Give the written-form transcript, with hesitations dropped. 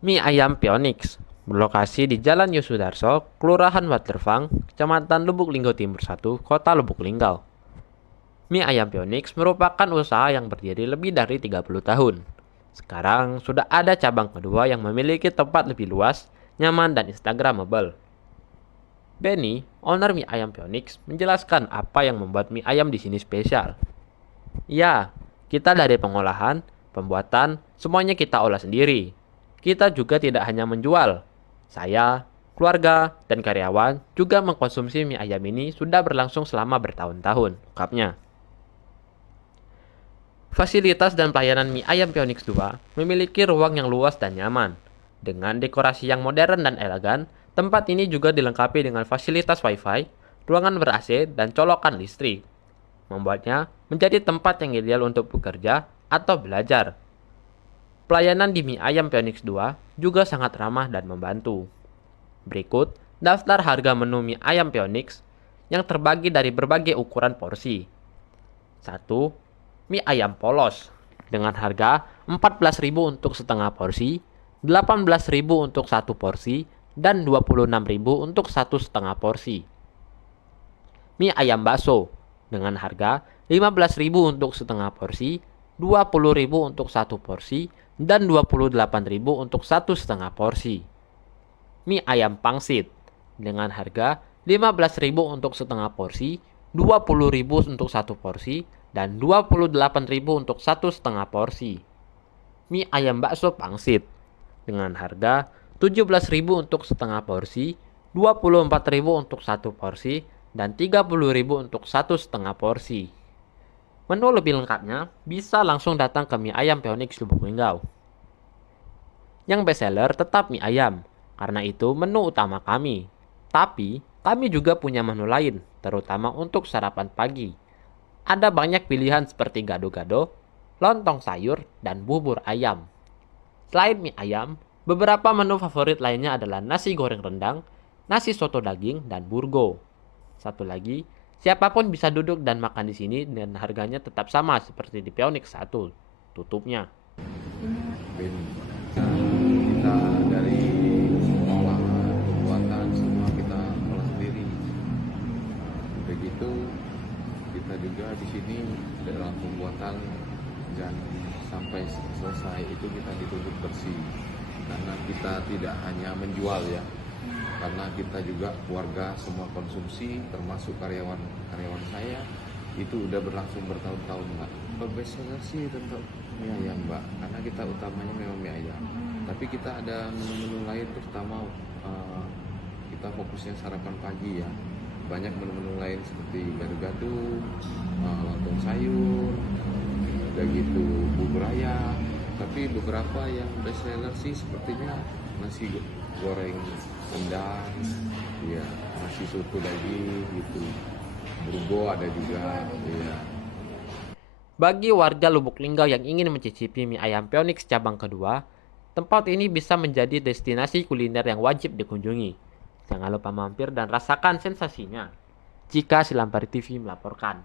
Mie ayam Pionix berlokasi di Jalan Yosudarso, Kelurahan Waterfang, Kecamatan Lubuk Linggau Timur 1, Kota Lubuk Linggau. Mie ayam Pionix merupakan usaha yang berdiri lebih dari 30 tahun. Sekarang sudah ada cabang kedua yang memiliki tempat lebih luas, nyaman, dan instagramable. Benny, owner mie ayam Pionix, menjelaskan apa yang membuat mie ayam di sini spesial. Ya, kita dari pengolahan, pembuatan, semuanya kita olah sendiri. Kita juga tidak hanya menjual. Saya, keluarga, dan karyawan juga mengkonsumsi mie ayam ini sudah berlangsung selama bertahun-tahun, ungkapnya. Fasilitas dan pelayanan mie ayam Pionix 2 memiliki ruang yang luas dan nyaman. Dengan dekorasi yang modern dan elegan, tempat ini juga dilengkapi dengan fasilitas Wi-Fi, ruangan ber-AC, dan colokan listrik, membuatnya menjadi tempat yang ideal untuk bekerja atau belajar. Pelayanan di mie ayam Pionix 2 juga sangat ramah dan membantu. Berikut daftar harga menu mie ayam Pionix yang terbagi dari berbagai ukuran porsi. 1. Mie ayam polos dengan harga 14.000 untuk setengah porsi, 18.000 untuk satu porsi, dan 26.000 untuk satu setengah porsi. Mie ayam bakso dengan harga 15.000 untuk setengah porsi, 20.000 untuk satu porsi, dan 28.000 untuk satu setengah porsi. Mie ayam pangsit dengan harga 15.000 untuk setengah porsi, 20.000 untuk satu porsi, dan 28.000 untuk satu setengah porsi. Mie ayam bakso pangsit dengan harga 17.000 untuk setengah porsi, 24.000 untuk satu porsi, dan 30.000 untuk satu setengah porsi. Menu lebih lengkapnya bisa langsung datang ke mie ayam Pionix Lubuk Linggau. Yang best seller tetap mie ayam, karena itu menu utama kami. Tapi, kami juga punya menu lain, terutama untuk sarapan pagi. Ada banyak pilihan seperti gado-gado, lontong sayur, dan bubur ayam. Selain mie ayam, beberapa menu favorit lainnya adalah nasi goreng rendang, nasi soto daging, dan burgo. Satu lagi, siapapun bisa duduk dan makan di sini dan harganya tetap sama seperti di Pionix 1. Tutupnya. Beni. Kita dari pengolahan, pembuatan semua kita olah sendiri. Begitu kita juga di sini dalam pembuatan dan sampai selesai itu kita dituntut bersih karena kita tidak hanya menjual ya, karena kita juga keluarga semua konsumsi termasuk karyawan saya itu udah berlangsung bertahun-tahun Mbak. Best seller sih tetap mie ayam Mbak, karena kita utamanya memang mie ayam, tapi kita ada menu-menu lain terutama kita fokusnya sarapan pagi ya, banyak menu-menu lain seperti gado-gado, lontong sayur, udah gitu bubur ayam. Tapi beberapa yang best seller sih sepertinya nasi goreng rendang, ya nasi soto daging gitu, burgo ada juga, ya. Bagi warga Lubuk Linggau yang ingin mencicipi mie ayam Pionix cabang kedua, tempat ini bisa menjadi destinasi kuliner yang wajib dikunjungi. Jangan lupa mampir dan rasakan sensasinya. Jika Silampari TV melaporkan.